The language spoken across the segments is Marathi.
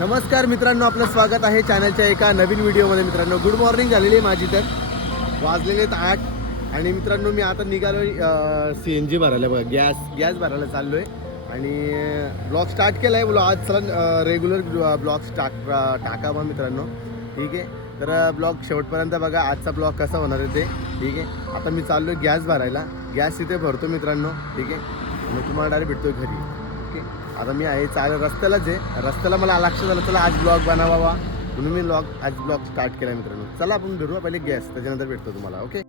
नमस्कार मित्रांनो आपलं स्वागत आहे चॅनलच्या एका नवीन व्हिडिओमध्ये मित्रांनो गुड मॉर्निंग झालेली आहे माझी तर. वाजलेले आहेत आठ. आणि मित्रांनो मी आता निघालो सी एन जी भरायला. बघा गॅस गॅस भरायला चाललो आहे आणि ब्लॉग स्टार्ट केला आहे बोलो. आज चला रेग्युलर ब्लॉग टाक टाकावा मित्रांनो. ठीक आहे? तर ब्लॉग शेवटपर्यंत बघा आजचा ब्लॉग कसा होणार आहे ते. ठीक आहे? आता मी चाललो आहे गॅस भरायला. गॅस इथे भरतो मित्रांनो. ठीक आहे? मग तुम्हाला डायरेक्ट भेटतो घरी. आता मी आहे चाल रस्त्यालाच आहे. रस्त्याला मला लक्ष झालं चला आज ब्लॉग बनावा म्हणून मी ब्लॉग आज ब्लॉग स्टार्ट केला मित्रांनो. चला आपण भेटूया पहिले गॅस त्याच्यानंतर भेटतो तुम्हाला ओके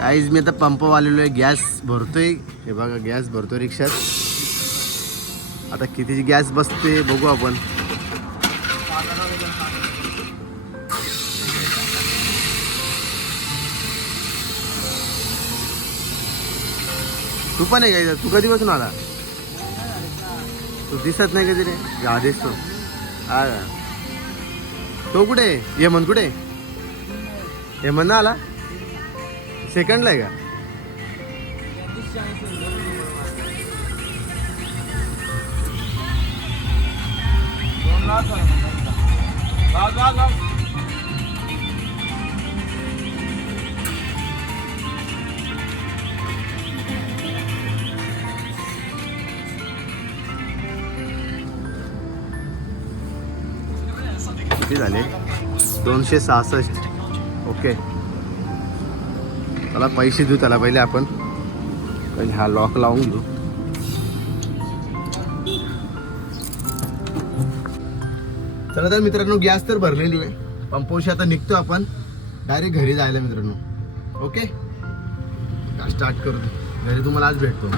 काहीच मी आता पंप आलेलो आहे. गॅस भरतोय. हे बघा गॅस भरतोय रिक्षात. आता कितीची गॅस बसते बघू आपण. तू पण आहे काय तू कधी बसून आला? तू दिसत नाही कधी रे हा दिसतो. हा. तो कुठे आहे? येमन कुठे आहे? हेमंत ना आला? सेकंडला आहे का किती झाले दोनशे सहासष्ट ओके। त्याला पैसे देऊ त्याला पहिले आपण. पहिले हा लॉक लावून घेऊ. चला तर मित्रांनो गॅस तर भरलेली आहे. पंपोशी आता निघतो आपण. डायरेक्ट घरी जायला मित्रांनो. ओके स्टार्ट करतो घरी तुम्हाला आज भेटतो.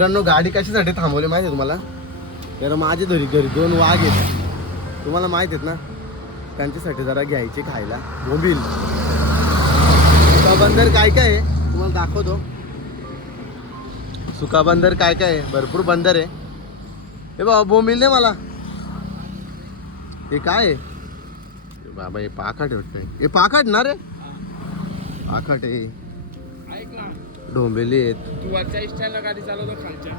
मित्रांनो गाडी कशासाठी थांबवली माहिती आहे तुम्हाला? तर माझ्या घरी घरी दोन वाघ आहेत. तुम्हाला माहीत आहेत ना त्यांच्यासाठी जरा घ्यायचे खायला. बोंबील सुका बंदर काय काय आहे? तुम्हाला दाखवतो. सुका बंदर काय काय आहे? भरपूर बंदर आहे. हे बाबा बोंबील नाही मला. हे काय आहे? बाबा हे पाखाट वाटतंय हे पाखाट ना रे? पाखाट आहे. डोंबेली आहेत. तू वरच्या स्टँडला गाडी चालवतो खालच्या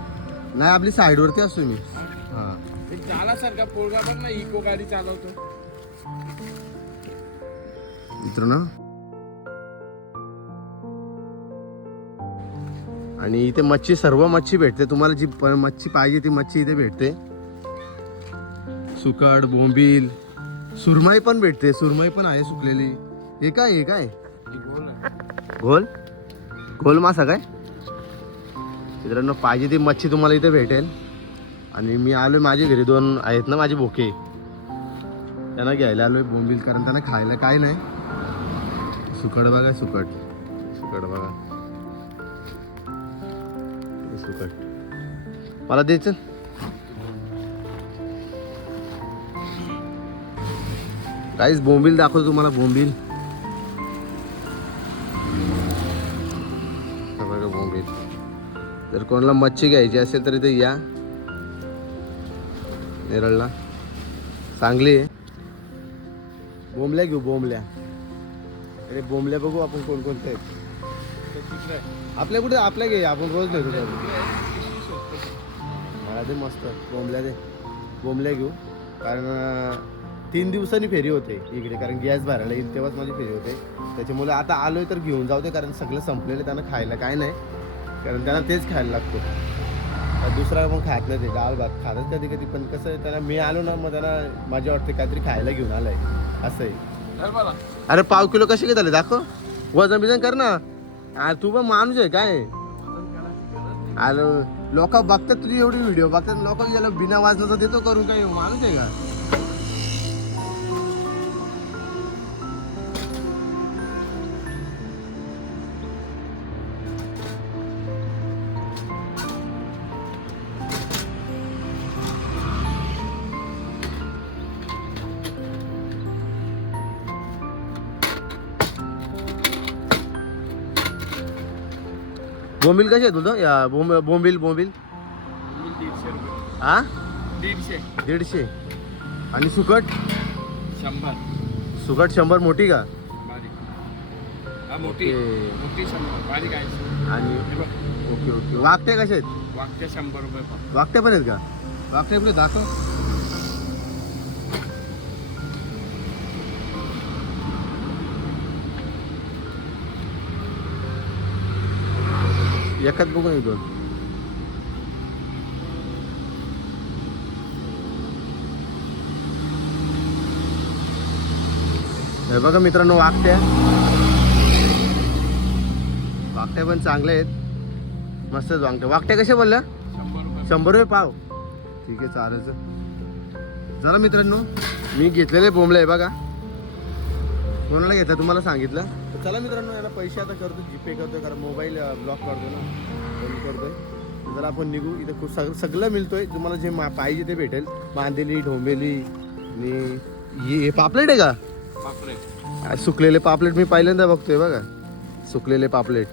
नाही आपली साईडवरती असतो मी. हां. एक झाला सारखा पोरगा बघ ना इको गाडी चालवतो मित्रांनो. आणि इथे मच्छी सर्व मच्छी भेटते. तुम्हाला जी प- मच्छी पाहिजे ती मच्छी इथे भेटते. सुकट बोंबील सुरमई पण भेटते. सुरमई पण आहे सुकलेली. हे काय हे काय? घोल खोल मासा काय? मित्रांनो पाहिजे ती मच्छी तुम्हाला इथे भेटेल. आणि मी आलो माझ्या घरी दोन आहेत ना माझे बोके त्यांना घ्यायला आलोय बोंबील कारण त्यांना खायला काय नाही. सुकट बघा सुकट. सुकट बघा. सुकट. मला द्यायचं? काहीच बोंबील दाखवतो तुम्हाला बोंबील. जर कोणाला मच्छी घ्यायची असेल तर इथे या. नेरळला चांगली आहे. बोंबल्या घेऊ बोंबल्या. अरे बोंबल्या बघू आपण कोणकोणत्या आहेत. आपल्या कुठे आपल्या घे आपण रोज नेतो मला दे मस्त बोंबल्या दे. बोंबल्या घेऊ. कारण तीन दिवसांनी फेरी होते इकडे कारण गॅस भरायला येईल तेव्हाच माझी फेरी होते. त्याच्यामुळे आता आलोय तर घेऊन जाऊ दे कारण सगळं संपलेलं त्यांना खायला काय नाही. कारण त्यांना तेच खायला लागतो. दुसरा मग खात नाही ते डाळ भात खातात कधी कधी पण कसं आहे त्यांना मी आलो ना मग त्यांना माझ्या वाटते काहीतरी खायला घेऊन आलंय. असं आहे. अरे पाव किलो कसे घेत आले दाखव. वजन बिजन कर ना. अरे तू पण माणूस आहे काय? अरे लोक बघतात तुझी एवढी व्हिडिओ बघतात लोक गेला बिना वाजनाचा देतो करून काय माणूस आहे का? बोंबील कसे आहे तुझं? या बोंब बोंबील बोंबील. हा? दीडशे. दीडशे आणि सुकट? शंभर. सुकट शंभर मोठी का? मोठी. शंभर. बारीक आहे. आणि ओके ओके. वागते कसे आहेत? वागते शंभर रुपये पण वागते पण आहेत का? वागते आपले दाखव. एकाच बघून दोन हे बघा मित्रांनो वागत्या. वागत्या पण चांगल्या आहेत. मस्तच वागत्या. वागत्या कशा बोलल्या? शंभर रुपये पाव. ठीक आहे चालेल. जरा मित्रांनो मी घेतलेले बोंबले आहे बघा. कोणाला घेतला? तुम्हाला सांगितलं. चला मित्रांनो याला पैसे आता करतो जीपे करतोय कारण मोबाईल ब्लॉक करतोय ना. बंद करतोय. जरा आपण निघू. इथं खूप सग सगळं मिळतोय. तुम्हाला जे मा पाहिजे ते भेटेल. बांधेली ढोंबेली आणि हे पापलेट आहे का? आ, सुकलेले पापलेट मी पहिल्यांदा बघतोय बघा. सुकलेले पापलेट.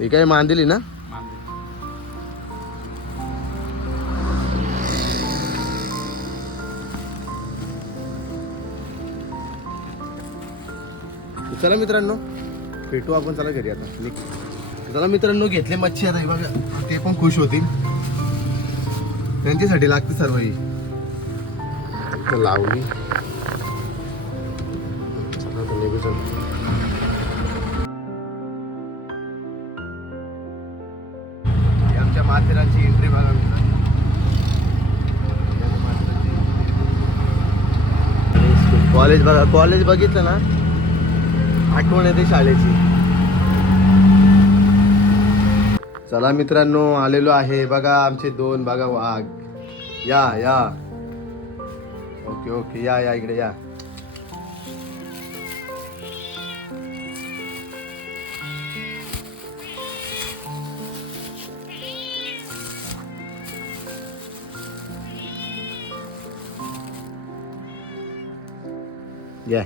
हे काय मांदिली ना? चला मित्रांनो भेटू आपण चला घरी आता. निघ. चला मित्रांनो घेतले मच्छी आता हे बघा ते पण खुश होतील. त्यांच्यासाठी लागते सर्व ही. लावली. निघू चला. आमच्या माथेरांची एंट्री बघा मित्रांनो. कॉलेज बघा कॉलेज बघितलं ना? आठवण येते शाळेची. चला मित्रांनो आलेलो आहे. बघा आमचे दोन बघा वाघ. या या. Okay okay. या या इकडे या. या.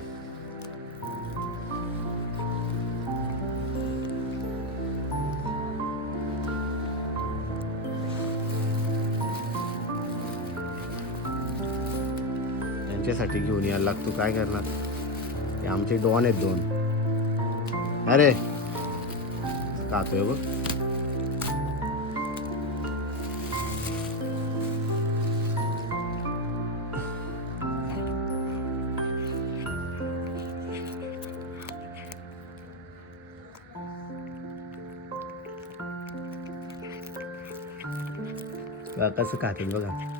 ते घेऊन यायला लागतो. काय करणार? ते आमचे डॉन आहेत दोन. अरे खातोय बघ. कसं खातील बघा.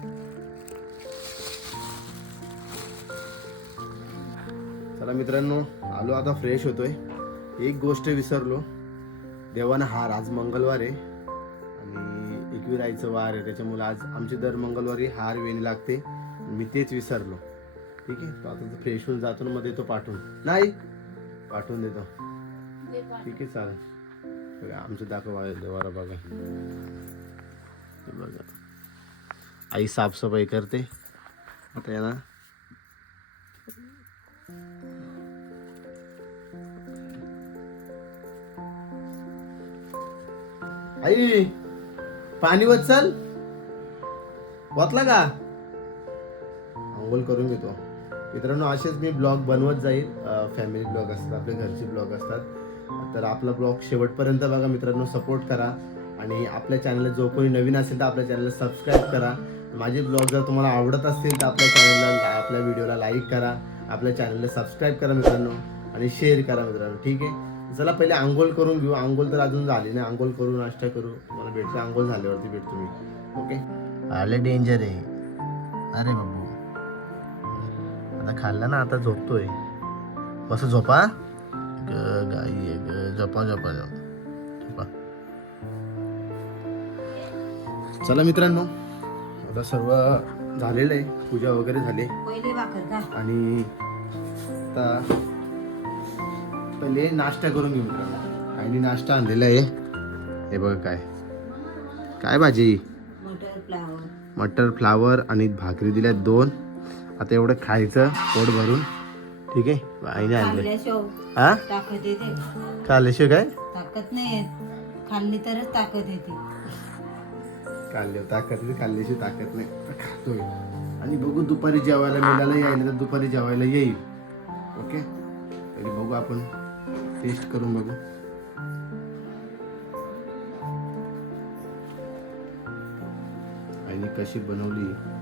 चला मित्रांनो आलो आता फ्रेश होतोय. एक गोष्ट विसरलो. देवानं हार आज मंगळवार आहे. आणि एकविराईचं वार आहे. त्याच्यामुळे आज आमची दर मंगळवारी हार वेणी लागते. मी तेच विसरलो. ठीक आहे? तो आता फ्रेश होऊन जातो ना मग देतो पाठवून. नाही पाठवून देतो. ठीक आहे चालेल. बघा आमचं दाखवा देवारा बघा. बघा. आई साफसफाई करते. आता याला आई पाणी वचल वाचला का? अंघोल करून घेतो. मित्रांनो असेच मी ब्लॉग बनवत जाईल. फॅमिली ब्लॉग असतात आपले घरचे ब्लॉग असतात. तर आपला ब्लॉग शेवटपर्यंत बघा मित्रांनो सपोर्ट करा. आणि आपल्या चॅनलला जो कोणी नवीन असेल तर आपल्या चॅनलला सबस्क्राईब करा. माझे ब्लॉग जर तुम्हाला आवडत असतील तर आपल्या चॅनलला आपल्या व्हिडिओला लाईक करा. आपल्या चॅनलला सबस्क्राईब करा मित्रांनो. आणि शेअर करा मित्रांनो ठीक आहे? चला पहिले आंघोळ करून घेऊ. आंघोळ तर अजून झाली नाही. आंघोळ करू नाश्ता करू. मला भेटतो आंघोळ झाल्यावरती भेटतो मी. ओके आले डेंजर आहे. अरे बाबू. आता खाल्ला ना आता झोपतोय. कसं झोपा. ग गाई झोपा झोपा झोपा. चला मित्रांनो आता सर्व झालेलं आहे. पूजा वगैरे झाली. आणि आता पहिले नाश्ता करून घेऊ आईने नाश्ता आणलेला आहे. हे बघा काय. काय भाजी? मटर फ्लावर. आणि भाकरी दिल्या दोन. आता एवढं खायचं पोट भरून. ठीक आहे? आईने आणले खाल्ल्याशिवाय हा खाल्ल्याशिवाय काय? ताकद नाही खाल्ली तरच ताकद येते. खाल्ले ताकद नाही खाल्ल्याशी ताकद नाही. खातोय. आणि बघू दुपारी जेवायला मिळालं यायला तर दुपारी जेवायला येईल. ओके? तरी बघू आपण. टेस्ट करून बघू. आईने कशी बनवली?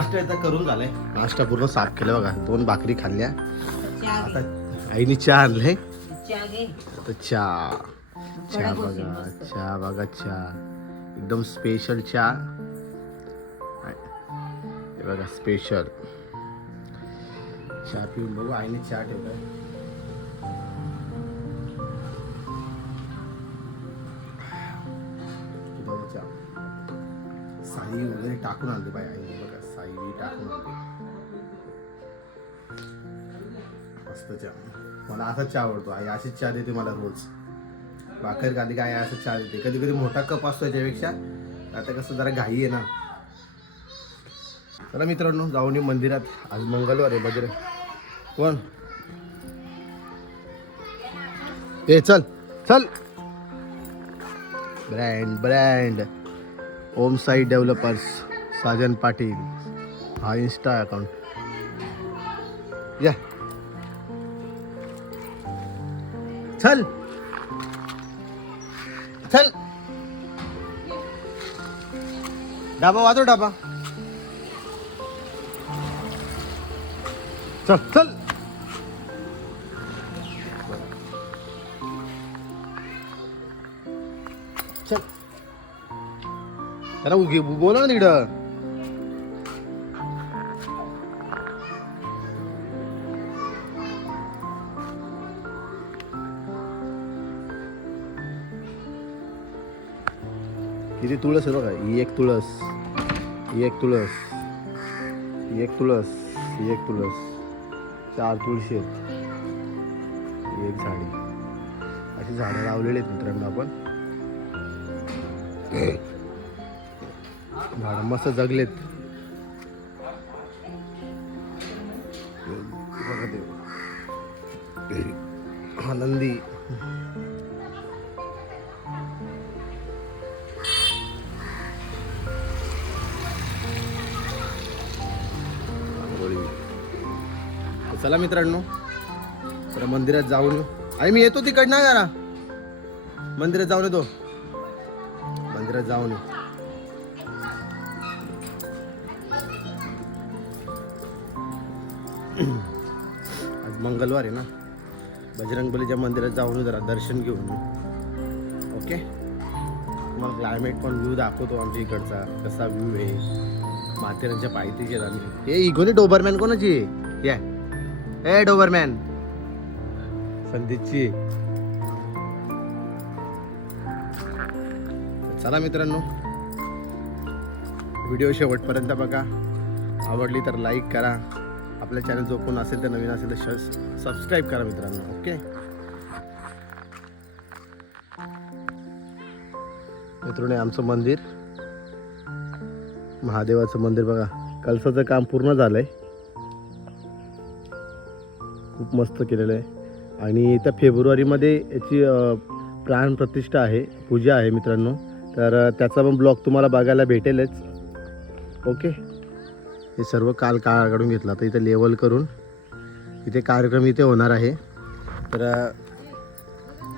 नाश्ता आता करून झालाय. नाश्ता पूर्ण साफ केला बघा. दोन भाकरी खाल्ल्या. आता आईने चहा आणलाय. आता चहा. चहा बघा चहा बघा चहा. एकदम स्पेशल चहा. हे बघा स्पेशल चहा पिऊन बघू आईने चहा ठेवलाय. साई वगैरे टाकून आणते बाई आईने. टाकून. मस्त चहा. मला असाच चहा आवडतो. आई अशीच चहा देते मला रोज. भाकर खाली काय असं चहा देते. कधी कधी मोठा कप असतो याच्यापेक्षा. आता कसं जरा घाई आहे ना. चला मित्रांनो जाऊन येऊ मंदिरात. आज मंगळवार आहे बजरे कोण? ए चल. चल. Brand brand. Om Sai developers Sajan Patil. हा इन्स्टा अकाउंट या. चल. चल. डाबा वाजव डाबा. चल चल. चल. त्याला उगी बोला ना तिकडं. तुळस आहे बघा ही एक तुळस ही एक तुळस ही एक तुळस ही एक तुळस. चार तुळशी आहेत. ही एक झाडी. अशी झाडं लावलेली आहेत मित्रांनो आपण. झाडं मस्त जगलेत. बघा ते. आनंदी. चला मित्रांनो तर मंदिरात जाऊन आणि मी येतो तिकडनं जरा. मंदिरात जाऊन येतो. मंदिरात जाऊन आज मंगळवार आहे ना. बजरंगबलीच्या मंदिरात जाऊन जरा दर्शन घेऊन ओके? मग क्लायमेट पण व्ह्यू दाखवतो आमच्या इकडचा कसा व्ह्यू आहे. माथेरानच्या पायथीचे आम्ही. हे इगोनी डोबरमॅन कोणाची आहे? या. ए डोबरमॅन संदीपची चला मित्रांनो व्हिडिओ शेवटपर्यंत बघा. आवडली तर लाईक करा. आपल्या चॅनल जो कोण असेल तर नवीन असेल तर सबस्क्राईब करा मित्रांनो ओके मित्रांनो आमचं मंदिर. महादेवाचं मंदिर बघा. कलसाचं काम पूर्ण झालंय. खूप मस्त केलेलं आहे. आणि त्या फेब्रुवारीमध्ये याची प्राण प्राणप्रतिष्ठा आहे पूजा आहे मित्रांनो. तर त्याचा पण ब्लॉग तुम्हाला बघायला भेटेलच. ओके? हे सर्व काल काळ काढून घेतला. तर इथे लेवल करून इथे कार्यक्रम इथे होणार आहे. तर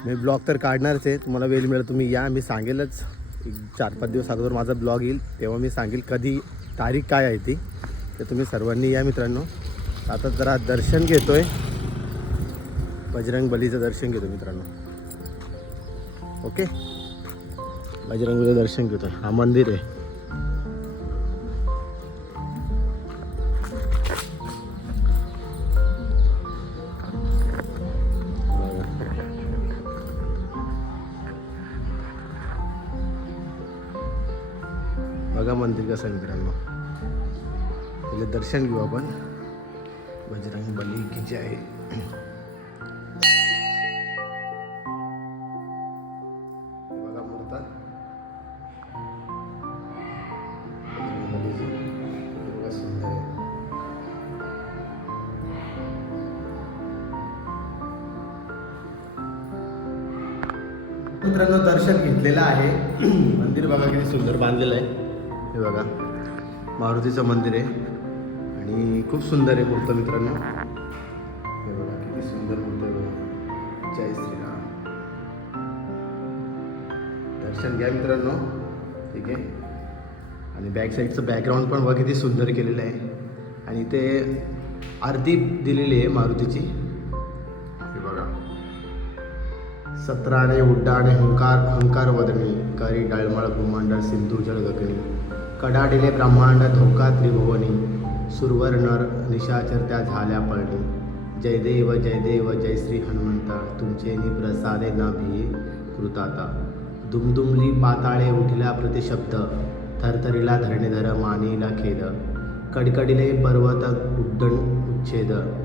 मी ब्लॉग तर काढणारच आहे. तुम्हाला वेळ मिळेल तुम्ही या. मी सांगेलच. एक चार पाच दिवस अगोदर माझा ब्लॉग येईल. तेव्हा मी सांगेल कधी तारीख काय आहे ती. तर तुम्ही सर्वांनी या मित्रांनो. आता जरा दर्शन घेतो आहे बजरंग बलीचं दर्शन घेतो मित्रांनो. ओके? बजरंगबलीचं दर्शन घेतो. हा मंदिर आहे. बघा मंदिर कसं आहे मित्रांनो. पहिले दर्शन घेऊ आपण. बजरंग बली की जे आहे घेतलेलं आहे. मंदिर बघा किती सुंदर बांधलेलं आहे. हे बघा मारुतीचं मंदिर आहे. आणि खूप सुंदर आहे मूर्त मित्रांनो. हे बघा किती सुंदर मूर्त आहे बघा. जय श्रीराम. दर्शन घ्या मित्रांनो. ठीक आहे? आणि बॅक साईडचं बॅकग्राऊंड पण बघा किती सुंदर केलेलं आहे. आणि ते आरती दिलेली आहे मारुतीची. सत्राने उड्डाणे हुंकार हंकार वदनी करी डाळमळ भूमांड सिंधू जळ कडाडीने ब्रह्मांड धोका त्रिभुवनी सुरवर नर निशाचर त्या झाल्या पळणी. जयदेव जयदेव जय श्री हनुमंता तुमचे निप्रसादे न भिये कृताता. दुमदुमली पाताळे उठिला प्रतिशब्द थरथरीला धरणेधर मानिला खेद. कडकडीले पर्वत उड्डण उच्छेद.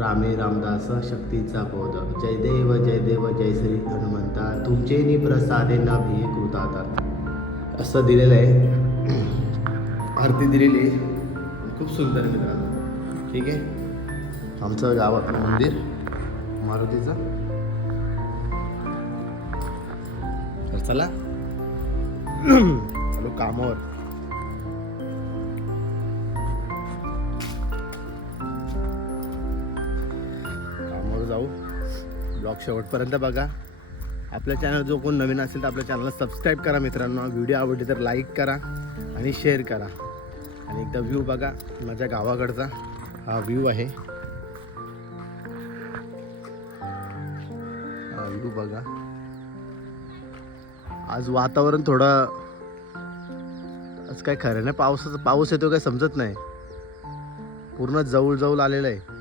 रामे रामदास शक्तीचा बोध. जयदेव जयदेव जय श्री हनुमंता. तुमचे नि प्रसादे ना भिये कृतातात असं दिलेलं आहे. आरती दिलेली आहे. खूप सुंदर आहे मित्रांनो. ठीक आहे? आमचं गावातलं मंदिर. मारुतीचं. तर चला. चालू कामावर. ब्लॉग शेवटपर्यंत बघा. आपल्या चॅनल जो कोण नवीन असेल तर आपल्या चॅनलला सबस्क्राईब करा मित्रांनो. व्हिडिओ आवडली तर लाईक करा आणि शेअर करा. आणि एकदा व्ह्यू बघा माझ्या गावाकडचा हा व्ह्यू आहे. हा व्ह्यू बघा. आज वातावरण थोडं आज काय खरं नाही. पावसाचं पाऊस येतो काय समजत नाही. पूर्ण जवळ जवळ आलेलं आहे.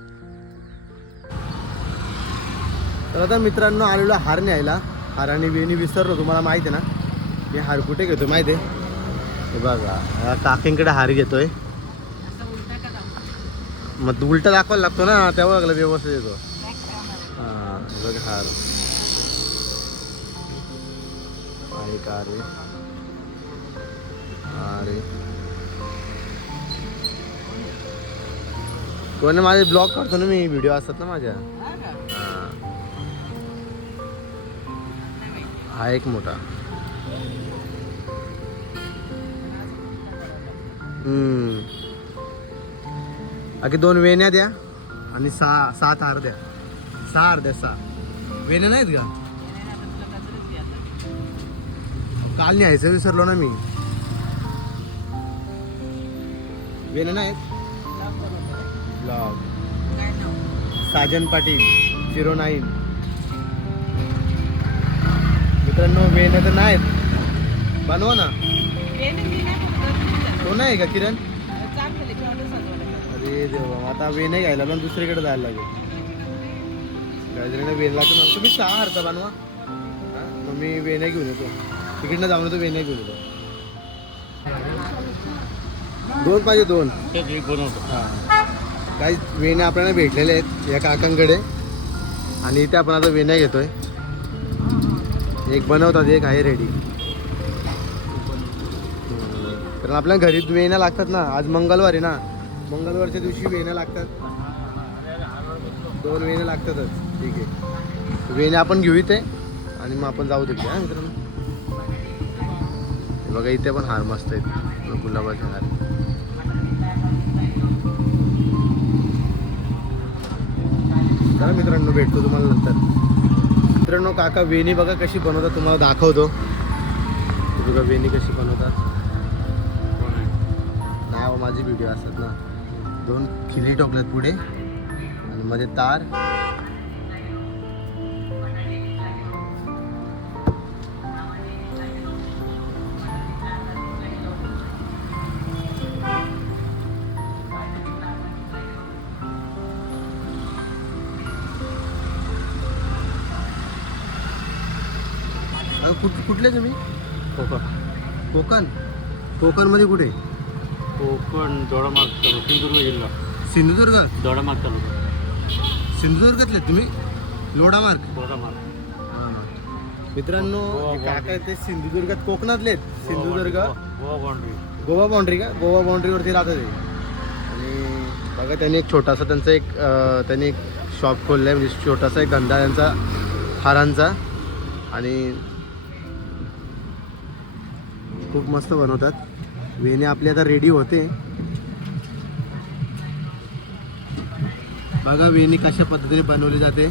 तर आता मित्रांनो आलेलो हार न्यायला. हार आणि वेणी विसरलो तुम्हाला माहिती आहे ना? मी हार कुठे घेतो माहिती आहे? बघा काकींकडे हार घेतोय. मग उलटा दाखवायला लागतो ना तेव्हा लागला व्यवस्थित येतो. हां बघ हार. आहे का रे? अरे कोणी माझे ब्लॉग करतो ना मी व्हिडिओ असतात ना माझ्या? हा एक मोठा. बाकी दोन वेण्या द्या आणि सहा सात हार द्या. सहा हार द्या सहा. वेण्या नाहीत का? काल न्यायचं विसरलो ना मी. वेण्या नाहीत? Sajan Patil zero nine. मित्रांनो वेण्या तर नाहीत. बनवा ना. तो नाही का किरण? अरे देवा आता वेण्या घ्यायला पण दुसरीकडे जायला लागेल. गाजरीने वेण लागतो ना तुम्ही सहा हरता बनवा. हा? मग मी वेण्या घेऊन येतो. तिकडनं जाऊन येतो वेण्या घेऊन येतो. दोन पाहिजे दोन. हा. काही वेण्या आपल्याला भेटलेल्या आहेत या काकांकडे. आणि इथे आपण आता वेण्या घेतोय. एक बनवतात एक आहे रेडी कारण आपल्या घरी वेण्या लागतात ना आज मंगळवार आहे ना मंगळवारच्या दिवशी वेण्या लागतात. दोन वेण्या लागतातच. ठीक आहे. वेण्या आपण घेऊ इथे आणि मग आपण जाऊ तिकडे हां मित्रांनो. बघा इथे पण हार मस्त आहेत. गुलाबाचे हार. मित्रांनो भेटतो तुम्हाला नंतर. मित्रांनो काका वेणी बघा कशी बनवतात तुम्हाला दाखवतो. बघा वेणी कशी बनवतात. नाही हो, माझी व्हिडिओ असतात ना. दोन खिली टोकल्यात पुढे. आणि मध्ये तार. कुठले तुम्ही? कोकण. कोकण? कोकणमध्ये कुठे? कोकण दोडामार्ग तालुका सिंधुदुर्ग जिल्हा. सिंधुदुर्ग? दोडामार्ग तालुका सिंधुदुर्गातले तुम्ही? लोडामार्ग? दोडामार्ग मित्रांनो हे काका आहेत ते सिंधुदुर्गात कोकणातले आहेत. सिंधुदुर्ग. गोवा. बाउंड्री गोवा बाउंड्री का? गोवा बाउंड्रीवरती राहतात ते. आणि बघा त्यांनी एक छोटासा त्यांचा एक अं, त्यांनी एक शॉप खोललं आहे म्हणजे छोटासा एक धंदा त्यांचा हारांचा. आणि खूप मस्त बनवतात. वेणे आपली आता रेडी होते. बघा वेणी कशा पद्धतीने बनवली जाते.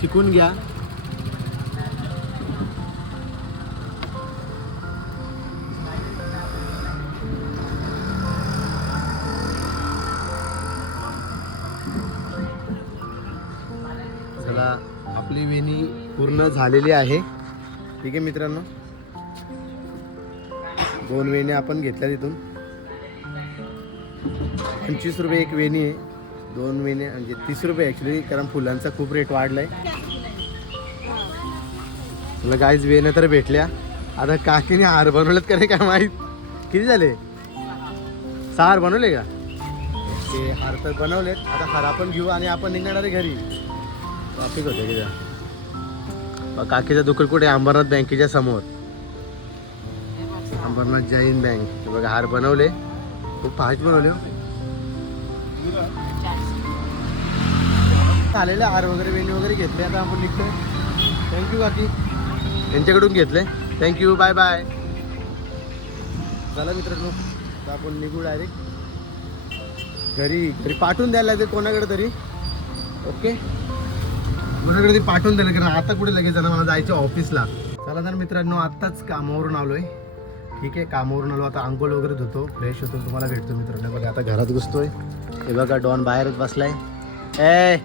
शिकून घ्या. चला आपली वेणी पूर्ण झालेली आहे. ठीक आहे मित्रांनो? दोन वेणी आपण घेतल्या तिथून. पंचवीस रुपये एक वेणी आहे. दोन वेणी म्हणजे तीस रुपये ॲक्च्युली कारण फुलांचा खूप रेट वाढलाय. तुला काहीच वेण्या तर भेटल्या. आता काकीने हार बनवलेत का नाही काय माहीत? किती झाले? सहा हार बनवले का? ते हार तर बनवलेत. आता हार आपण घेऊ आणि आपण निघणार आहे घरी. ट्रॉफिक होते किती काकीचं दुकान कुठे? अंबरनाथ बँकेच्या समोर. अंबरनाथ जैन बँक बघा हार बनवले. खूप फास्ट बनवले हो. आलेले हार वगैरे वेणी वगैरे घेतले. आता आपण निघतोय. थँक्यू काकी. त्यांच्याकडून घेतले. थँक्यू बाय बाय चला मित्रांनो आता आपण निघू डायरेक्ट घरी घरी पाठवून द्यायला लागते कोणाकडे तरी. ओके कोणाकडे तरी पाठवून द्यायला कारण आता कुठे लगेच जाणार? मला जायचं ऑफिसला चला तर मित्रांनो आत्ताच कामावरून आलोय. ठीक आहे कामावरून आलो. आता आंघोळ वगैरे धुतो. फ्रेश होतो तुम्हाला भेटतो मित्रांनो. बघा आता घरात घुसतोय. हे बघा डॉन बाहेरच बसलाय. ए!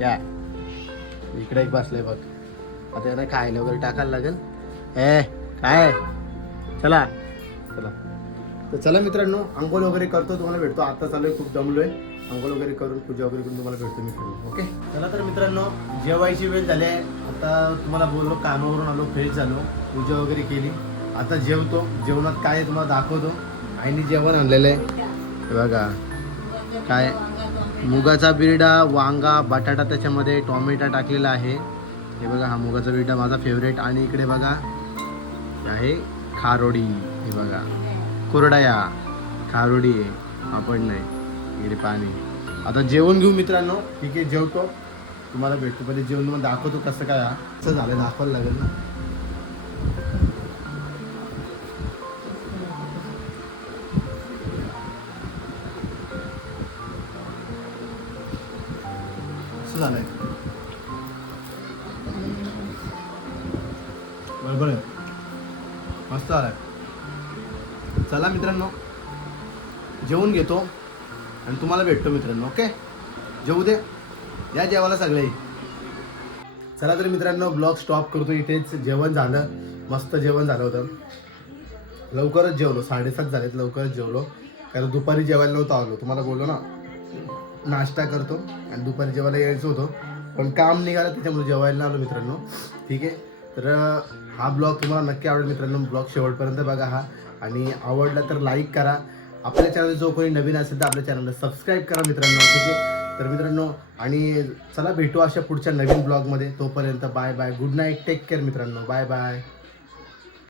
या. इकडे एक बसलाय बघ. आता यांना खायला वगैरे टाकायला लागेल. ए काय? चला. चला. तर चला मित्रांनो आंघोळ वगैरे करतो तुम्हाला भेटतो. आता चालू आहे खूप दमलोय. अंघोळ वगैरे करून पूजा वगैरे करून तुम्हाला भेटतो मित्रांनो ओके चला तर मित्रांनो जेवायची वेळ झाली आहे. आता तुम्हाला बोललो कामावरून आलो फ्रेश झालो पूजा वगैरे केली. आता जेवतो. जेवणात काय तुम्हाला दाखवतो. आईने जेवण आणलेलं आहे. हे बघा. काय? मुगाचा बिरडा वांगा बटाटा त्याच्यामध्ये टॉमॅटा टाकलेला आहे. हे बघा हा मुगाचा बिरडा माझा फेवरेट आणि इकडे बघा आहे खारोडी. हे बघा. कोरडाया. खारोडी आहे. आपण नाही. इकडे पाणी. आता जेवण घेऊ मित्रांनो. ठीक आहे जेवतो. तुम्हाला भेटतो. पहिले जेवण तुम्हाला दाखवतो कसं काय हा. कसं झालं दाखवायला लागेल ना. झालंय? बरोबर आहे. मस्त आलाय चला मित्रांनो. जेवून घेतो. आणि तुम्हाला भेटतो मित्रांनो ओके? जेवू दे. या जेवायला सगळे. चला तर मित्रांनो ब्लॉग स्टॉप करतो इथेच. जेवण झालं. मस्त जेवण झालं होतं. लवकरच जेवलो. साडेसात झालेत लवकरच जेवलो. कारण दुपारी जेवायला नव्हतं आलो. तुम्हाला बोललो ना नाश्ता करतो आणि दुपारी जेवायला यायचं होतं. पण काम निघालं त्याच्यामुळे जेवायला आलो मित्रांनो. ठीक आहे? तर हा ब्लॉग तुम्हाला नक्की आवडेल मित्रांनो. ब्लॉग शेवटपर्यंत बघा हा. आणि आवडला तर लाईक करा. आपल्या चॅनल जो कोणी नवीन असेल तर आपल्या चॅनलला सबस्क्राईब करा मित्रांनो ठीक आहे? तर मित्रांनो आणि चला भेटू अशा पुढच्या नवीन ब्लॉगमध्ये तोपर्यंत bye bye good night take care मित्रांनो. Bye bye